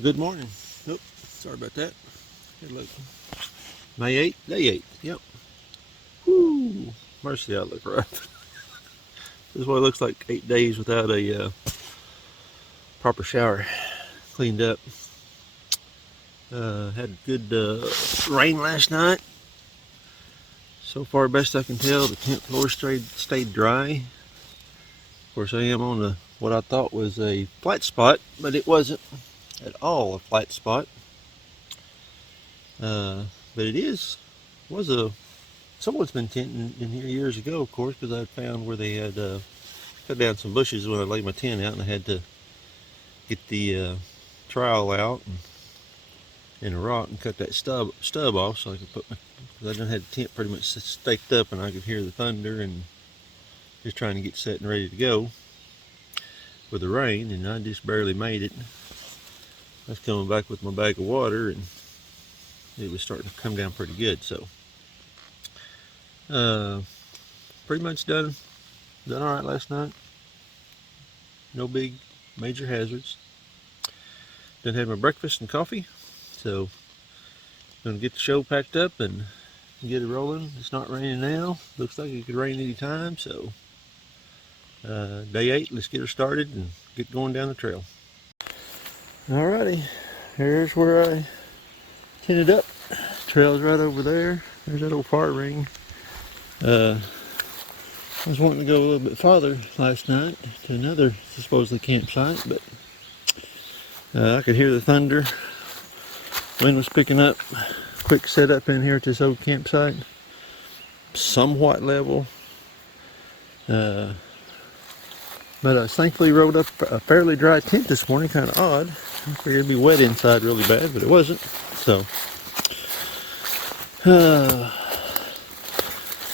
Good morning. Nope, sorry about that. Good look. May 8th, day 8th. Yep. Whoo! Mercy, I look rough. This is what it looks like 8 days without a proper shower. Cleaned up. Had good rain last night. So far, best I can tell, the tent floor stayed dry. Of course, I am on what I thought was a flat spot, but it wasn't at all a flat spot. But it was someone's been tenting in here years ago, of course, because I found where they had cut down some bushes when I laid my tent out, and I had to get the trowel out and a rock and cut that stub off so I could put because I done had the tent pretty much staked up, and I could hear the thunder and just trying to get set and ready to go with the rain, and I just barely made it. I was coming back with my bag of water, and it was starting to come down pretty good. So pretty much done all right last night. No big major hazards. Done had my breakfast and coffee, so gonna get the show packed up and get it rolling. It's not raining now. Looks like it could rain any time. So day 8, let's get her started and get going down the trail. Alrighty, here's where I tented up. Trail's right over there. There's that old fire ring. I was wanting to go a little bit farther last night to another supposedly campsite, but I could hear the thunder. Wind was picking up. Quick setup in here at this old campsite. Somewhat level. But I thankfully rode up a fairly dry tent this morning. Kind of odd. I figured it'd be wet inside really bad, but it wasn't. So,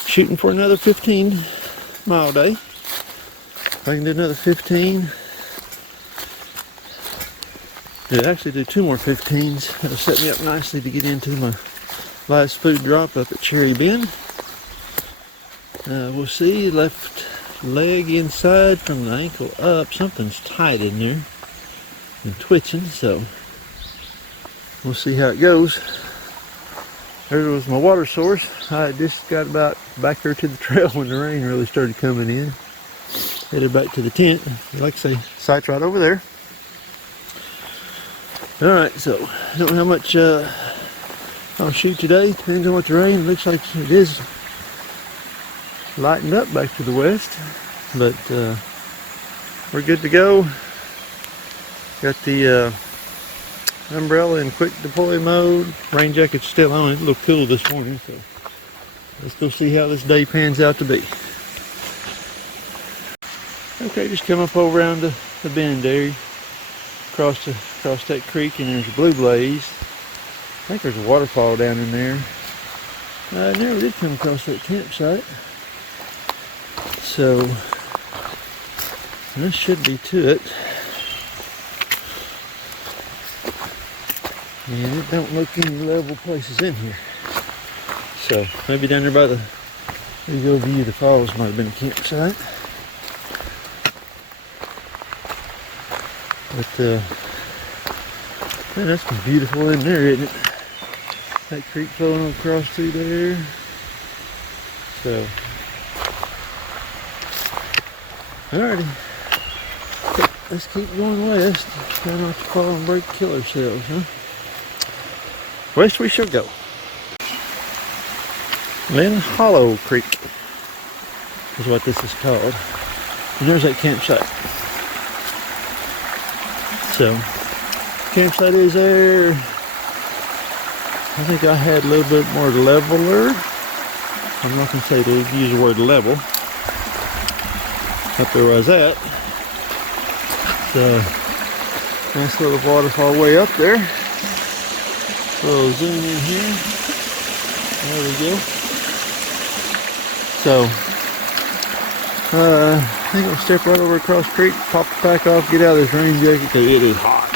shooting for another 15-mile day. If I can do another 15. I'd actually do 2 more 15s. That'll set me up nicely to get into my last food drop up at Cherry Bend. We'll see. Left leg inside from the ankle up. Something's tight in there and twitching, so we'll see how it goes. There was my water source. I just got about back there to the trail when the rain really started coming in. Headed back to the tent. Like I say, site's right over there. Alright, so I don't know how much I'll shoot today. Depends on what the rain looks like. It is lightened up back to the west, but we're good to go. Got the umbrella in quick deploy mode. Rain jacket's still on. It's a little cool this morning, so let's go see how this day pans out to be. Okay, just come up over around the bend there. Across that creek, and there's a blue blaze. I think there's a waterfall down in there. I never did come across that campsite, so this should be to it. And it don't look any level places in here. So maybe down there by the view of the falls might have been a campsite. But man, that's beautiful in there, isn't it? That creek flowing across through there. So, alrighty, let's keep going west. Try not to fall and kill ourselves, huh? West we shall go. Lynn Hollow Creek is what this is called. And there's that campsite. So, campsite is there. I think I had a little bit more leveler. I'm not going to say to use the word level. Up there where I was at. So, nice little waterfall way up there. A little zoom in here. There we go. So, I think I'll step right over across the creek, pop the pack off, get out of this rain jacket because it is hot.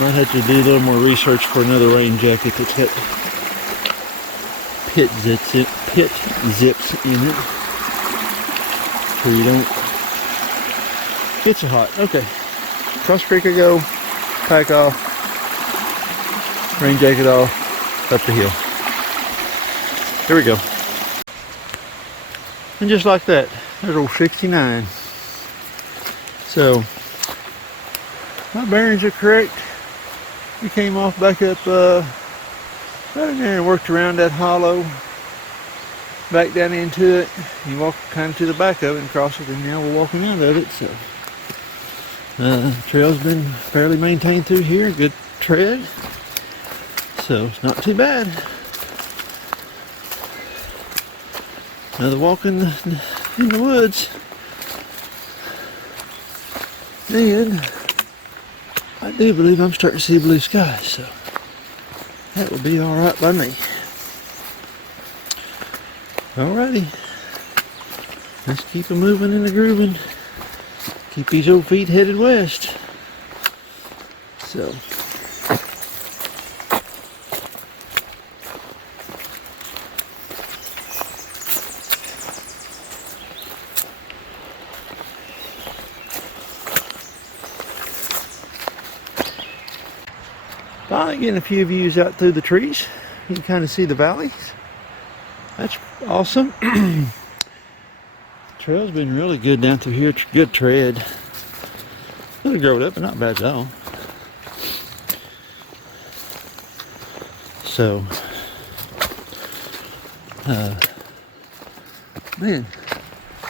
Might have to do a little more research for another rain jacket that's got pit zips in it, so you don't get so hot. Okay, Cross creek I go, pack off, rain jacket off, up the hill. Here we go. And just like that, there's old 69. So, my bearings are correct. We came off back up right in there and worked around that hollow, back down into it. You walk kind of to the back of it and cross it, and now we're walking out of it. So, trail's been fairly maintained through here, good tread. So, it's not too bad. Another walk in the woods. And I do believe I'm starting to see blue skies, so that will be alright by me. Alrighty. Let's keep it moving and grooving. Keep these old feet headed west. So. Finally getting a few views out through the trees. You can kind of see the valleys. That's awesome. Trail's been really good down through here. Good tread. A little growed up, but not bad at all. So, man,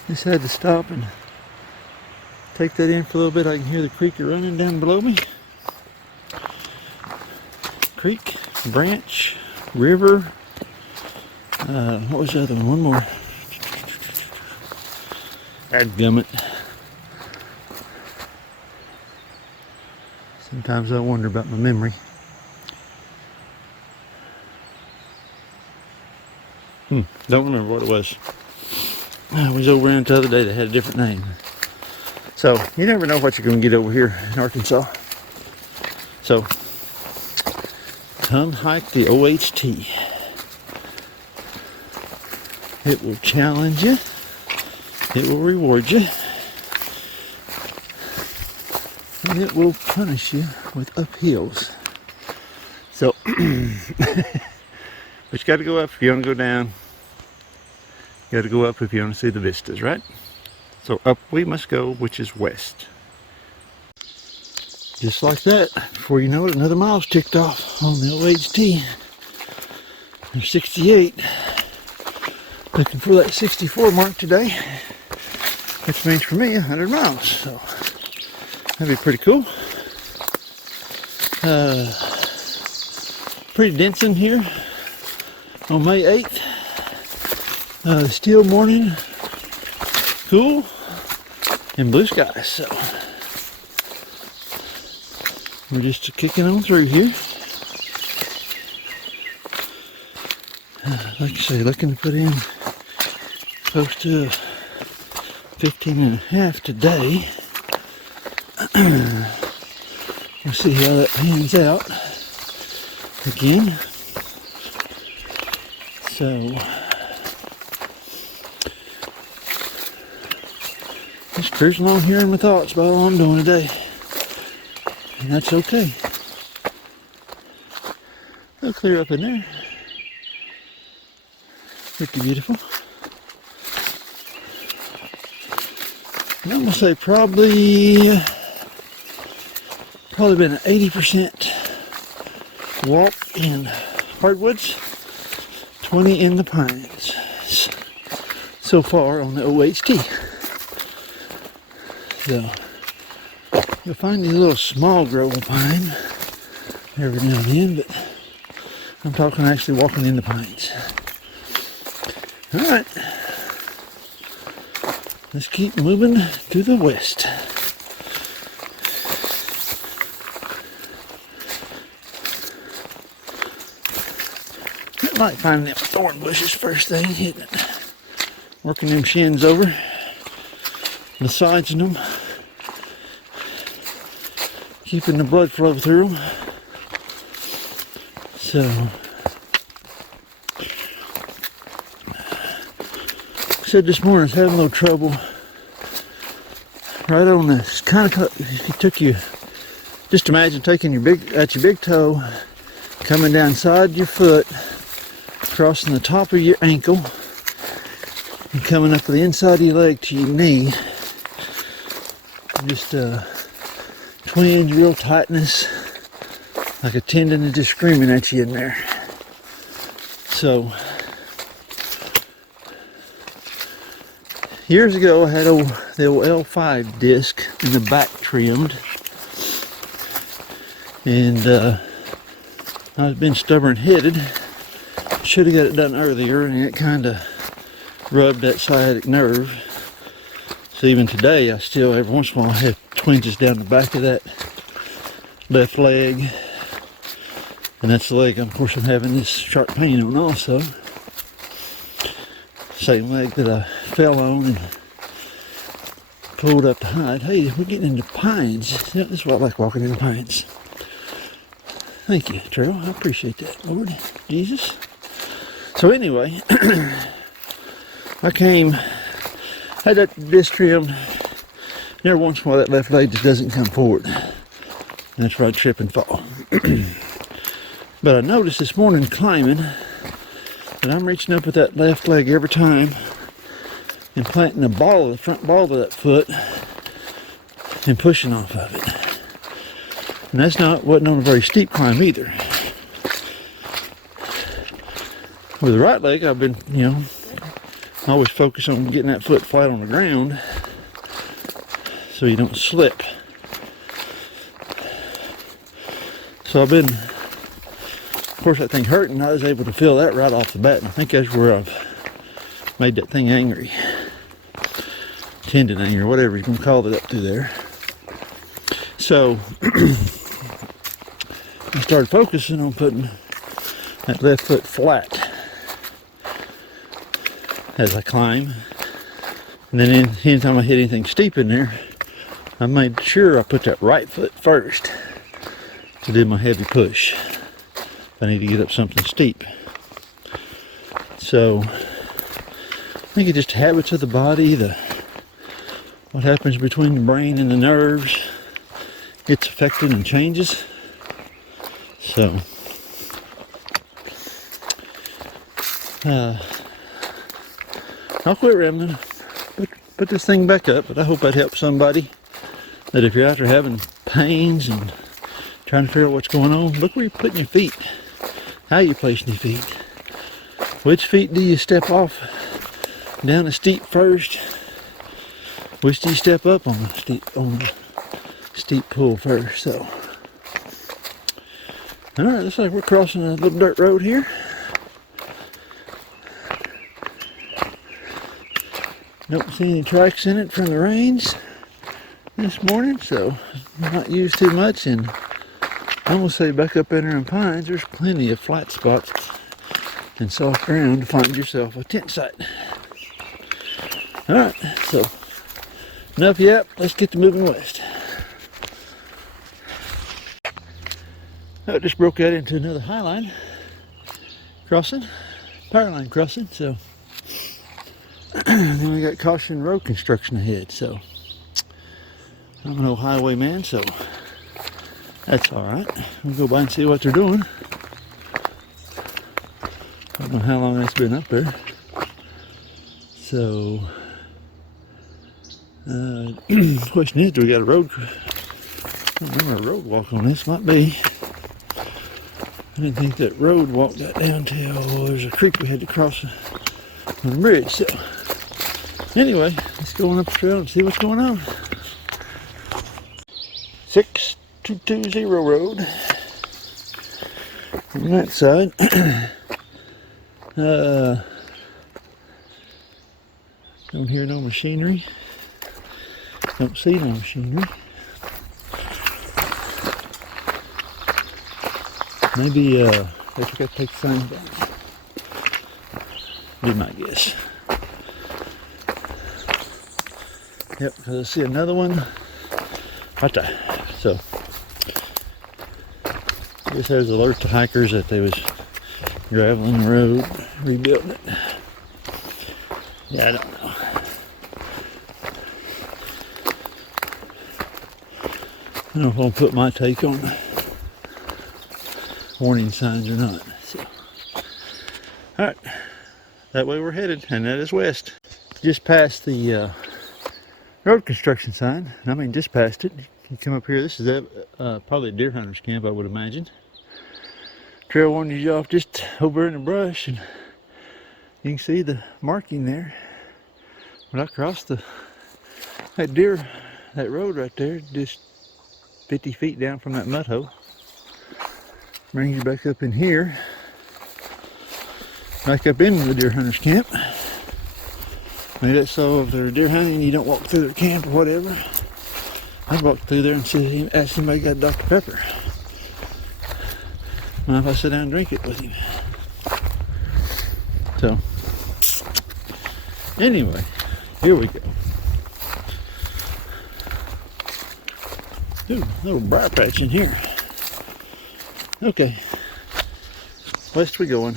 just had to stop and take that in for a little bit. I can hear the creek running down below me. Creek, branch, river. What was the other one? One more. Dadgummit. Sometimes I wonder about my memory. Don't remember what it was. I was over in the other day that had a different name. So, you never know what you're going to get over here in Arkansas. So, come hike the OHT. It will challenge you. It will reward you. And it will punish you with uphills. So, but you got to go up if you want to go down. You got to go up if you want to see the vistas, right? So up we must go, which is west. Just like that, before you know it, another mile's ticked off on the OHT. There's 68. Looking for that 64 mark today, which means for me 100 miles. So that'd be pretty cool. Pretty dense in here on May 8th. Still morning, cool, and blue skies. So we're just kicking on through here. Like I say, looking to put in close to 15.5 today. We'll see how that pans out again. So just cruising along here in my thoughts about all I'm doing today. And that's okay. It'll clear up in there. Pretty beautiful. And I'm gonna say probably been an 80% walk in hardwoods, 20 in the pines so far on the OHT. So you'll find these little small grove pine every now and then, but I'm talking actually walking in the pines. Alright, let's keep moving to the west. I like finding them thorn bushes first thing, hitting it. Working them shins over, massaging them, keeping the blood flow through them. So, I said this morning I was having a little trouble right on this. Kind of, it took you Just imagine taking your big toe, coming down side your foot, crossing the top of your ankle, and coming up the inside of your leg to your knee. Just twinge, real tightness, like a tendon is just screaming at you in there. So, years ago I had the old L5 disc in the back trimmed. And I've been stubborn-headed. Should have got it done earlier, and it kind of rubbed that sciatic nerve. So even today, I still every once in a while have twinges down the back of that left leg, and that's the leg, of course, I'm having this sharp pain on also. Same leg that I fell on and pulled up to hide. Hey, we're getting into pines. This is what I like, walking in the pines. Thank you, Trail. I appreciate that, Lord Jesus. So anyway, I had that disc trimmed, and every once in a while that left leg just doesn't come forward. And that's where I trip and fall. But I noticed this morning climbing that I'm reaching up with that left leg every time and planting the front ball of that foot and pushing off of it. And that's wasn't on a very steep climb either. With the right leg, I've been, always focus on getting that foot flat on the ground so you don't slip. So I've been, of course that thing hurting, I was able to feel that right off the bat, and I think that's where I've made that thing angry. Tendon angry, whatever you can call it up through there. So I started focusing on putting that left foot flat as I climb. And then anytime I hit anything steep in there, I made sure I put that right foot first to do my heavy push if I need to get up something steep. So I think it's just habits of the body, what happens between the brain and the nerves gets affected and changes. So I'll quit rambling, put this thing back up, but I hope that helps somebody, that if you're out there having pains and trying to figure out what's going on, look where you're putting your feet, how you're placing your feet. Which feet do you step off down the steep first? Which do you step up on the steep pull first? So, all right, looks like we're crossing a little dirt road here. Don't see any tracks in it from the rains this morning, so not used too much. And I'm gonna say back up in there in pines, there's plenty of flat spots and soft ground to find yourself a tent site. All right, so enough yet. Let's get to moving west. I just broke out into another highline crossing, power line crossing. So then we got caution road construction ahead. So I'm an old highwayman, so that's all right. We'll go by and see what they're doing. I don't know how long that's been up there. So the question is, do we got a road? I don't remember a road walk on this. Might be. I didn't think that road walk got down till there's a creek we had to cross on the bridge. So anyway, let's go on up the trail and see what's going on. 6220 road on that side. Don't hear no machinery. Don't see no machinery. Maybe they forgot to take the sign down. Be my guess. Yep, because I see another one right there. So I guess there's alert to hikers that they was graveling the road, rebuilding it. Yeah, I don't know. I don't know if I'll put my take on warning signs or not. So, all right, that way we're headed, and that is west. Just past the road construction sign, and I mean just past it. You come up here. This is probably a deer hunter's camp, I would imagine. Trail warns you off just over in the brush, and you can see the marking there. When I crossed that road right there, just 50 feet down from that mud hole. Brings you back up in here, back up into the deer hunter's camp. Maybe that's so if they're deer hunting, you don't walk through their camp or whatever. I'd walk through there and ask somebody got Dr. Pepper. Mind if I sit down and drink it with him? So, anyway, here we go. Ooh, little briar patch in here. Okay, west we going.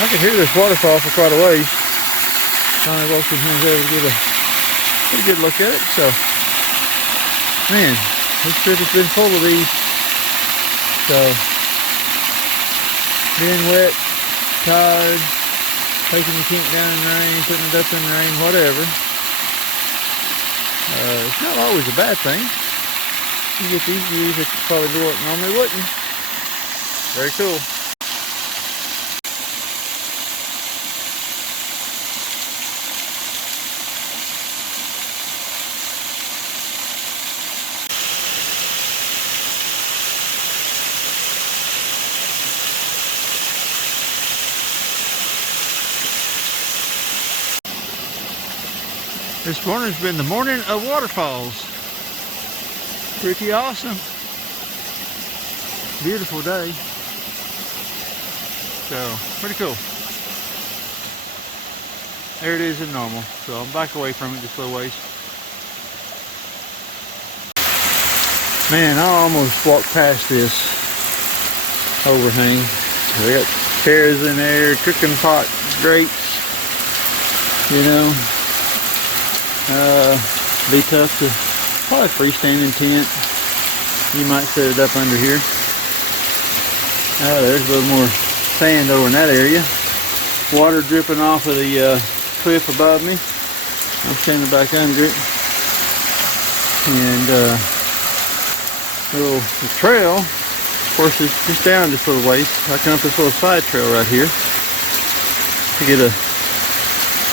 I could hear this waterfall for quite a ways. Finally walked in here and was able to get a pretty good look at it. So, man, this trip has been full of these. So, being wet, tired, taking the camp down in the rain, putting it up in the rain, whatever. It's not always a bad thing. You get these views that you probably normally wouldn't. Very cool. This morning's been the morning of waterfalls. Pretty awesome. Beautiful day. So, pretty cool. There it is in normal. So I'm back away from it just a little ways. Man, I almost walked past this overhang. They got chairs in there, cooking pot, grates, you know. Be tough to probably freestanding tent. You might set it up under here. There's a little more sand over in that area. Water dripping off of the cliff above me. I'm standing back under it. And the trail, of course, is just down this little ways. I come up this little side trail right here to get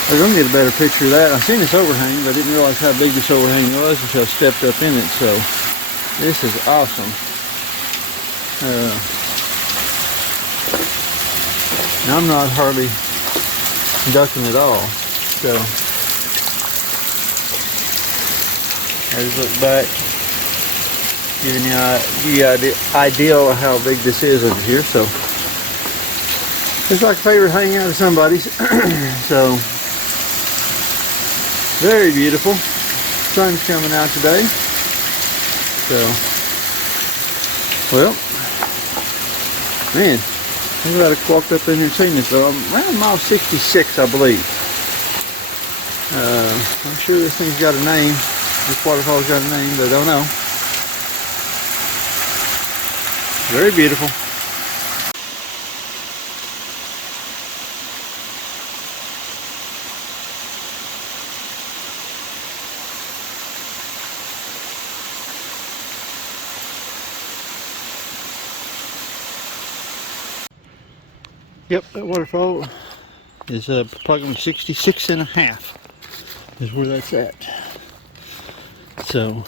I was going to get a better picture of that. I seen this overhang, but I didn't realize how big this overhang was until I stepped up in it. So this is awesome. I'm not hardly ducking at all. So I just look back, giving you an idea of how big this is over here. So it's like a favorite hangout of somebody's. So. Very beautiful. Sun's coming out today. So, well, man, I'm about to walk up in here and seen this. So I'm around mile 66, I believe. I'm sure this thing's got a name. This waterfall's got a name, but I don't know. Very beautiful. Yep, that waterfall is approximately 66 and a half is where that's at. So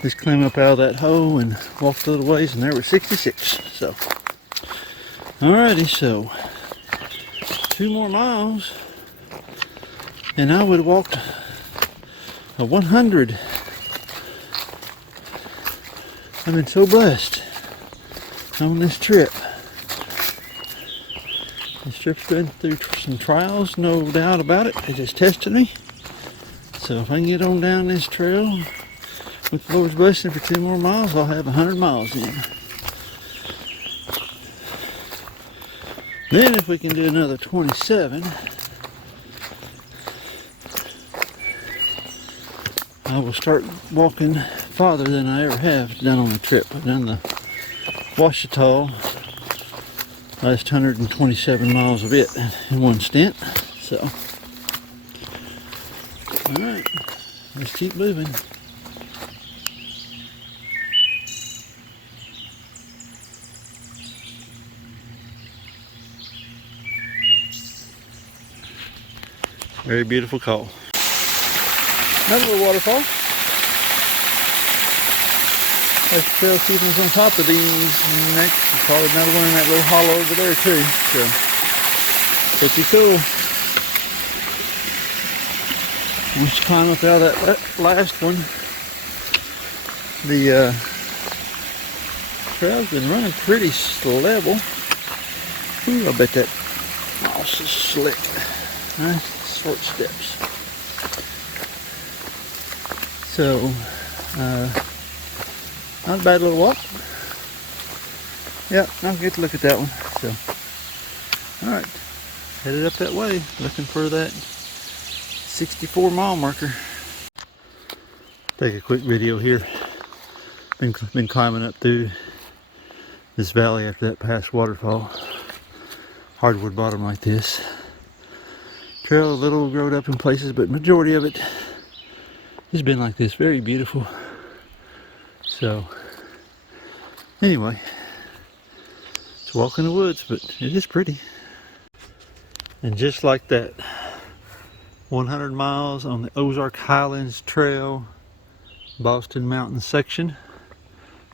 just climb up out of that hole and walk a little ways, and there we're 66. So alrighty, so 2 more miles and I would have walked a 100. I've been so blessed on this trip. This trip's been through some trials, no doubt about it. It just tested me. So if I can get on down this trail with the Lord's blessing for 2 more miles, I'll have 100 miles in. Then if we can do another 27, I will start walking farther than I ever have done on the trip. I've done the Ouachita, last 127 miles of it in one stint. So, alright, let's keep moving. Very beautiful call. Another little waterfall. There's the trail keeping us on top of these. Next, probably another one in that little hollow over there too. So, pretty cool. Once you climb up out of that last one, the trail's been running pretty level. Ooh, I bet that moss is slick. Nice short steps. So, not a bad little walk. Yeah, I'll get to look at that one. So, alright, headed up that way, looking for that 64 mile marker. Take a quick video here. Been climbing up through this valley after that past waterfall. Hardwood bottom like this. Trail a little growed up in places, but majority of it has been like this. Very beautiful. So, anyway, it's a walk in the woods, but it is pretty. And just like that, 100 miles on the Ozark Highlands Trail, Boston Mountain section,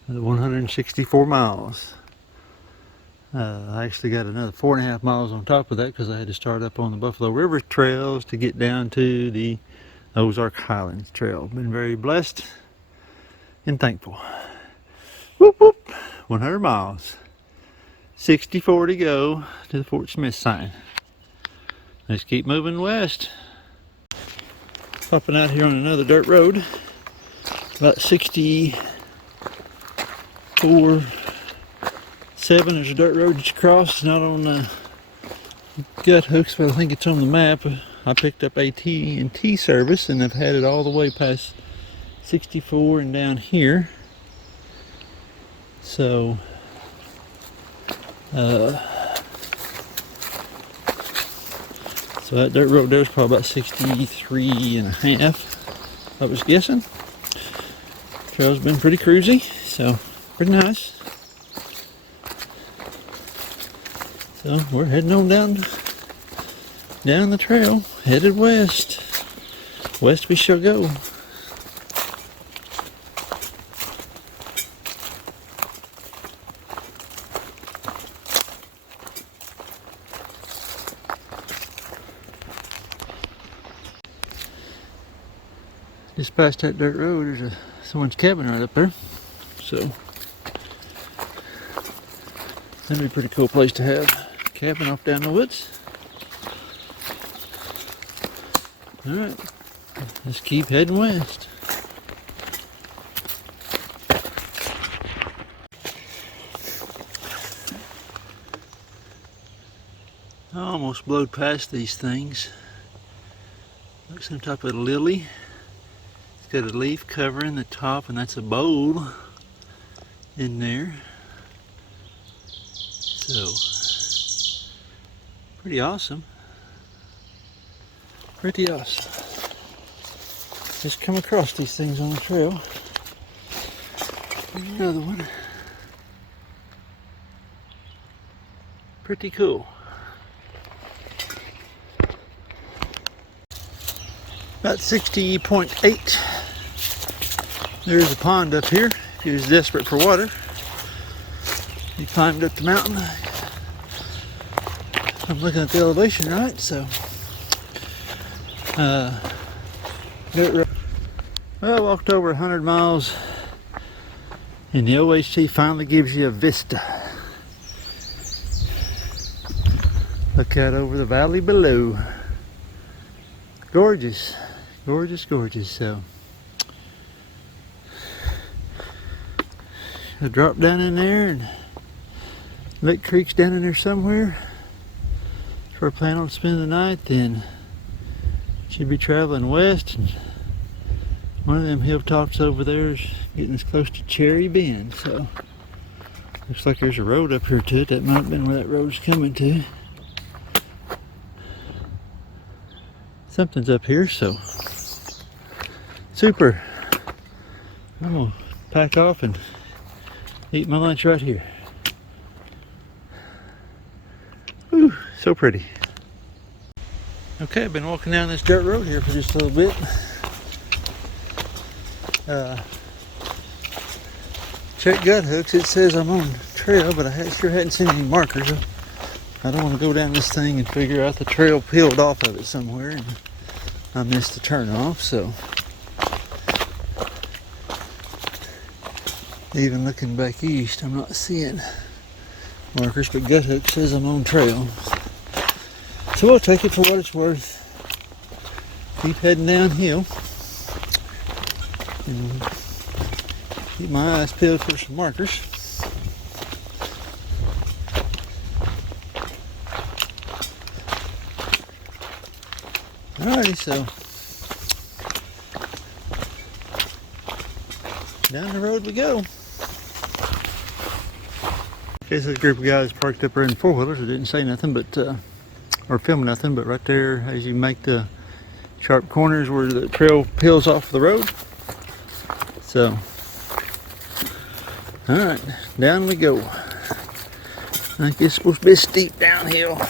the 164 miles. I actually got another 4.5 miles on top of that because I had to start up on the Buffalo River trails to get down to the Ozark Highlands Trail. Been very blessed and thankful. Whoop whoop, 100 miles. 64 to go to the Fort Smith sign. Let's keep moving west. Popping out here on another dirt road. About 64.7. There's a dirt road that you cross. It's not on gut hooks, but I think it's on the map. I picked up AT&T service, and I've had it all the way past 64 and down here. So, so that dirt road there's probably about 63.5, I was guessing. Trail's been pretty cruisy, so pretty nice. So we're heading on down the trail, headed west. West we shall go. Just past that dirt road, there's someone's cabin right up there. So that'd be a pretty cool place to have a cabin off down the woods. Alright, let's keep heading west. I almost blowed past these things. Like some type of lily. It's got a leaf covering the top, and that's a bowl in there. So, pretty awesome. Pretty awesome. Just come across these things on the trail. There's another one. Pretty cool. About 60.8. There's a pond up here. He was desperate for water. He climbed up the mountain. I'm looking at the elevation, right? So, well, I walked over 100 miles, and the OHT finally gives you a vista. Look out over the valley below. Gorgeous, gorgeous, gorgeous. So, I dropped down in there, and Lake Creek's down in there somewhere. If we're planning on spending the night, then should be traveling west and One of them hilltops over there is getting as close to Cherry Bend, so looks like there's a road up here to it. That might have been where that road's coming to. Something's up here, so super. I'm gonna pack off and eat my lunch right here. Whew, so pretty. Okay, I've been walking down this dirt road here for just a little bit. Check gut hooks. It says I'm on trail, but I sure hadn't seen any markers. I don't want to go down this thing and figure out the trail peeled off of it somewhere and I missed the turn off, so even looking back east, I'm not seeing markers, but gut hook says I'm on trail. So we'll take it for what it's worth. Keep heading downhill and keep my eyes peeled for some markers. Alrighty, so down the road we go. Okay, so this group of guys parked up there in four-wheelers. I didn't say nothing, but or film nothing, but right there, as you make the sharp corners where the trail peels off the road. So, all right, down we go. I think it's supposed to be a steep downhill.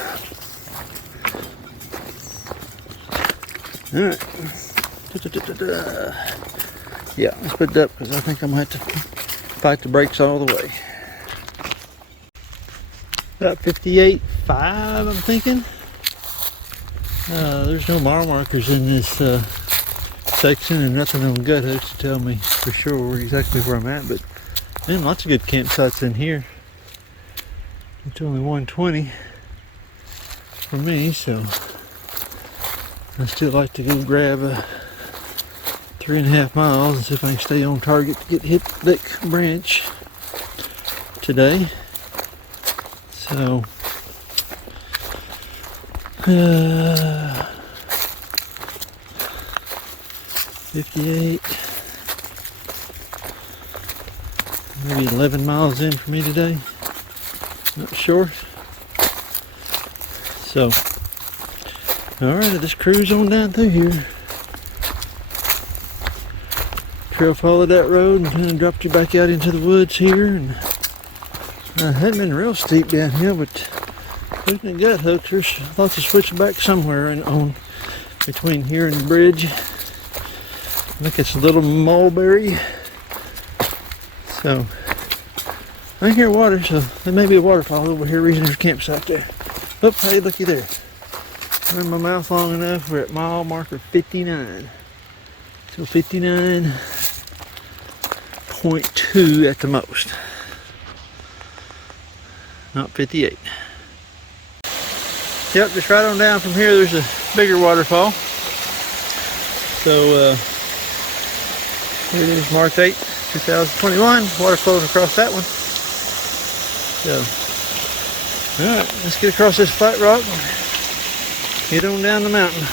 All right. Yeah, let's put it up because I think I'm gonna have to fight the brakes all the way. About 58.5, I'm thinking. There's no mile markers in this section and nothing on gut hooks to tell me for sure exactly where I'm at, but man, lots of good campsites in here. It's only 120 for me, so I still like to go grab 3.5 miles and see if I can stay on target to get hit Lick Branch today. So 58, maybe 11 miles in for me today, not sure. So alright, I just cruise on down through here. Trail followed that road and kind of dropped you back out into the woods here, and it hadn't been real steep down here, but looking at gut hooks, there's lots of switchback somewhere on between here and the bridge. I think it's a little mulberry. So I hear water, so there may be a waterfall over here. Reason there's a campsite there. Oh, hey, looky there. Run my mouth long enough. We're at mile marker 59. So 59.2 at the most. Not 58. Yep, just right on down from here, there's a bigger waterfall. So here it is, March 8th, 2021. Water flowing across that one. So, all right, let's get across this flat rock and get on down the mountain.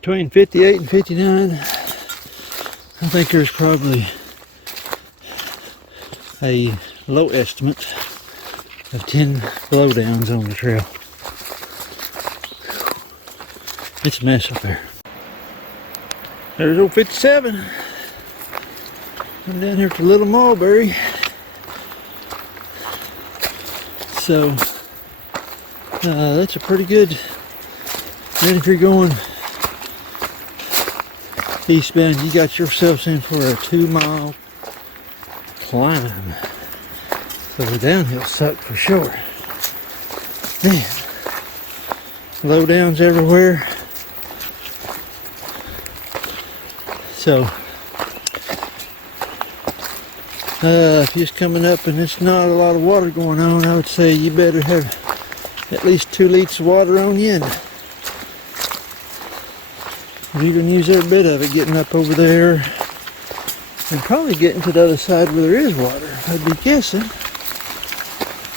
Between 58 and 59, I think there's probably a low estimate of 10 blowdowns on the trail. It's a mess up there. There's old 57. I'm down here to Little Mulberry. So that's a pretty good, and if you're going eastbound, you got yourselves in for a 2-mile climb. So the downhill sucked for sure. Man, low downs everywhere. So if you're just coming up and it's not a lot of water going on, I would say you better have at least 2 liters of water on you. And you can use every bit of it getting up over there and probably getting to the other side where there is water, I'd be guessing.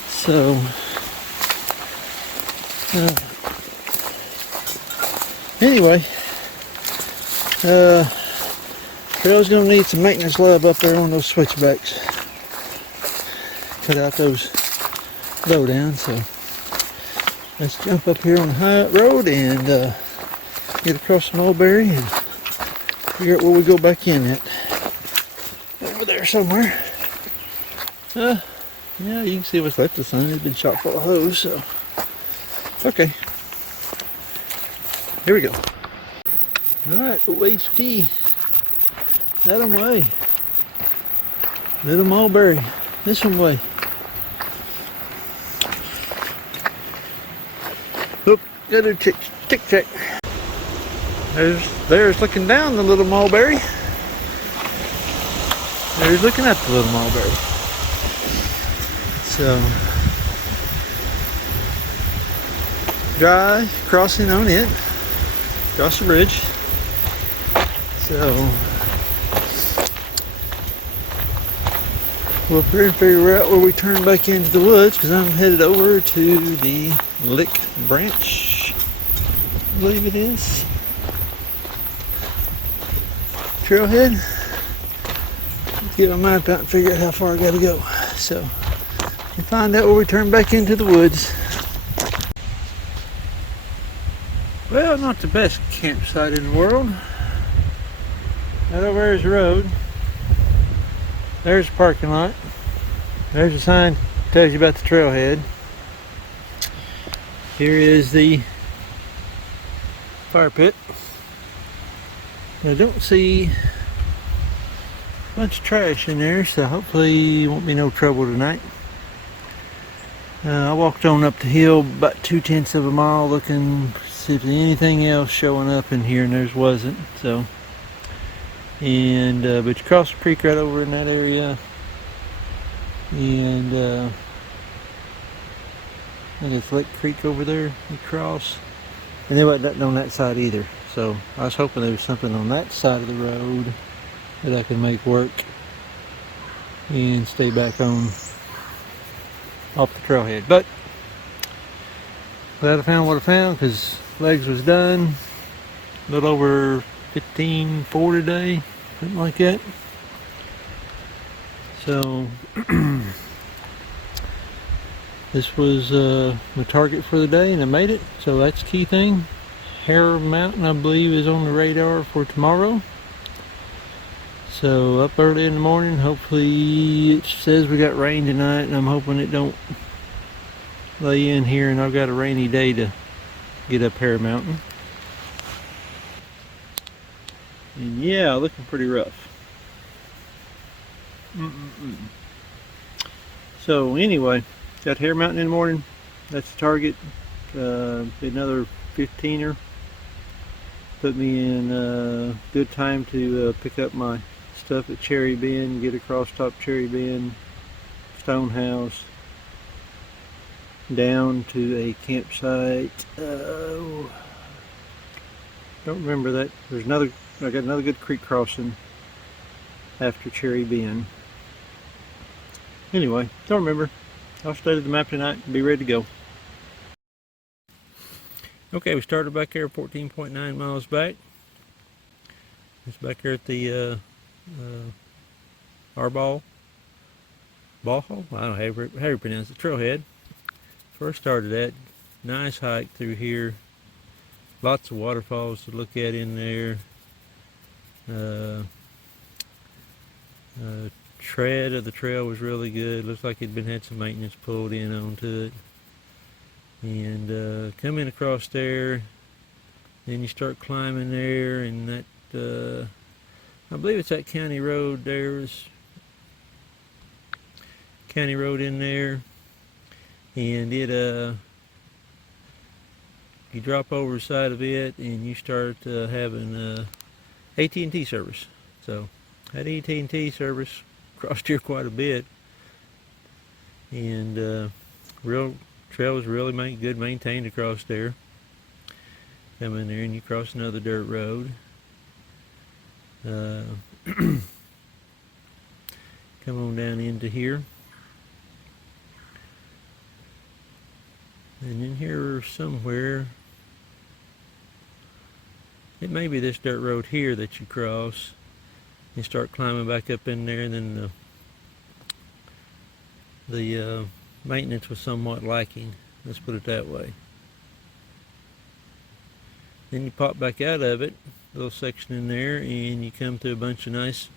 So anyway, Trail's gonna need some maintenance love up there on those switchbacks. Cut out those low down, so let's jump up here on the high road and get across the mulberry and figure out where we go back in at. Over there somewhere. Yeah, you can see what's left of the sun. It's been shot full of hose, so okay. Here we go. Alright, OHT. Got him way. Little mulberry. This one way. Oop, gotta do tick check. There's looking down the little mulberry. There's looking up the little mulberry. So dry crossing on it. Across the bridge. So we'll up here and figure out where we turn back into the woods, because I'm headed over to the Lick Branch, I believe it is. Trailhead. Let's get my map out and figure out how far I gotta go. So we'll find out where we turn back into the woods. Well, not the best campsite in the world. Right over there is the road. There's the parking lot. There's a sign that tells you about the trailhead. Here is the fire pit. I don't see a bunch of trash in there, so hopefully won't be no trouble tonight. I walked on up the hill about 2/10 of a mile looking to see if there's anything else showing up in here, and there wasn't. So, and but you cross the creek right over in that area, and I think it's Lake Creek over there. You cross, and there wasn't nothing on that side either. So I was hoping there was something on that side of the road that I could make work and stay back on off the trailhead. But glad I found what I found, because legs was done. A little over 15.4 today, something like that. So this was my target for the day, and I made it. So that's the key thing. Hare Mountain, I believe, is on the radar for tomorrow. So up early in the morning. Hopefully, it says we got rain tonight, and I'm hoping it don't lay in here and I've got a rainy day to get up Hare Mountain. And yeah, looking pretty rough. So anyway, got Hare Mountain in the morning. That's the target. Another 15er. Put me in good time to pick up my stuff at Cherry Bend, get across top Cherry Bend, Stonehouse, down to a campsite. Don't remember that. There's another. I got another good creek crossing after Cherry Bend. Anyway, don't remember. I'll study the map tonight and be ready to go. Okay, we started back here 14.9 miles back. It's back here at the Arbaugh. Bajo? I don't know how you pronounce it. Trailhead. First started at. Nice hike through here. Lots of waterfalls to look at in there. Tread of the trail was really good. Looks like it'd had some maintenance pulled in onto it. And coming across there, then you start climbing there, and that I believe it's that county road. There's county road in there, and it you drop over the side of it, and you start having AT&T service. So that AT&T service crossed here quite a bit, and real trail was really good maintained across there. Come in there and you cross another dirt road. Come on down into here, and in here somewhere It may be this dirt road here that you cross. You start climbing back up in there, and then the maintenance was somewhat lacking. Let's put it that way. Then you pop back out of it, a little section in there, and you come to a bunch of nice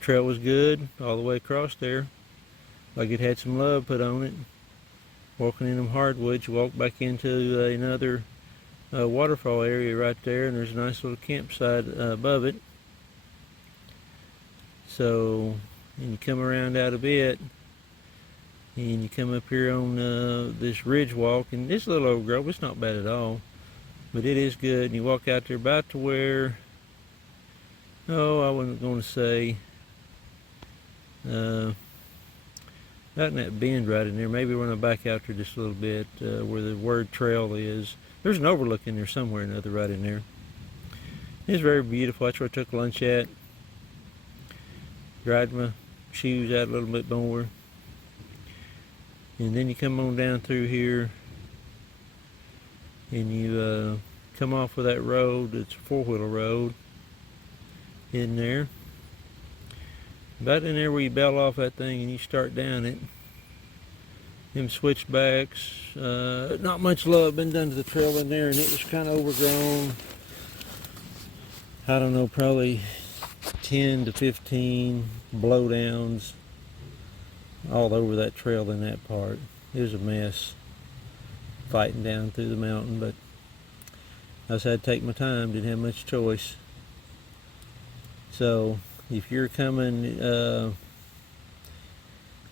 trail was good all the way across there, like it had some love put on it. Walking in them hardwoods, you walk back into another waterfall area right there, and there's a nice little campsite above it. So, and you come around out a bit, and you come up here on this ridge walk, and it's a little overgrown. It's not bad at all, but it is good. And you walk out there about to where, oh, I wasn't going to say, not in that bend right in there. Maybe we're going to back out there just a little bit where the word trail is. There's an overlook in there somewhere or another right in there. It's very beautiful. That's where I took lunch at. Dried my shoes out a little bit more. And then you come on down through here, and you come off of that road. It's a four-wheeler road in there. About in there where you bail off that thing and you start down it. Them switchbacks, not much love been done to the trail in there, and it was kind of overgrown. I don't know, probably 10 to 15 blowdowns all over that trail in that part. It was a mess fighting down through the mountain, but I just had to take my time, didn't have much choice. So if you're coming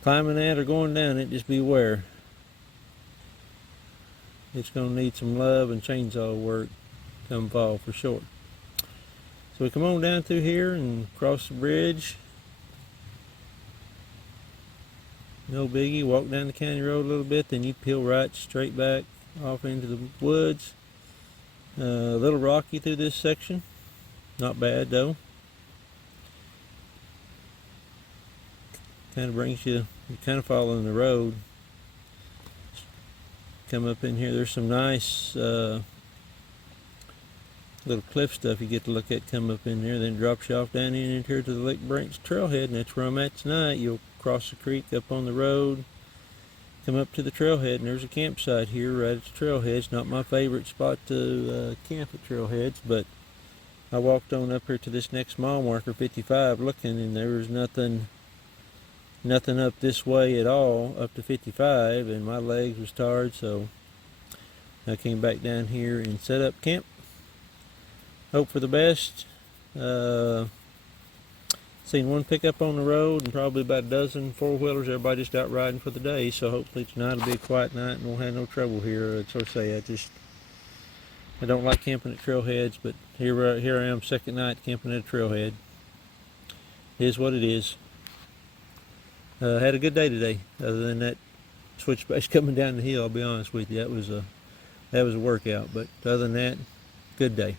climbing that or going down it, just beware. It's going to need some love and chainsaw work come fall for sure. So we come on down through here and cross the bridge. No biggie. Walk down the county road a little bit, then you peel right straight back off into the woods. A little rocky through this section. Not bad though. Kind of brings you, you're kind of following the road. Come up in here, there's some nice little cliff stuff you get to look at come up in there, then drops you off down in here to the Lick Branch trailhead, and that's where I'm at tonight. You'll cross the creek up on the road, come up to the trailhead, and there's a campsite here right at the trailhead. It's not my favorite spot to camp at trailheads, but I walked on up here to this next mile marker, 55, looking, and there was nothing up this way at all up to 55, and my legs was tired, so I came back down here and set up camp. Hope for the best. Seen one pickup on the road and probably about a dozen four-wheelers. Everybody just out riding for the day, so hopefully tonight will be a quiet night and we'll have no trouble here. So I say, I don't like camping at trailheads, but here I am, second night camping at a trailhead. It is what it is. Had a good day today, other than that switchback coming down the hill. I'll be honest with you, that was a workout, but other than that, good day.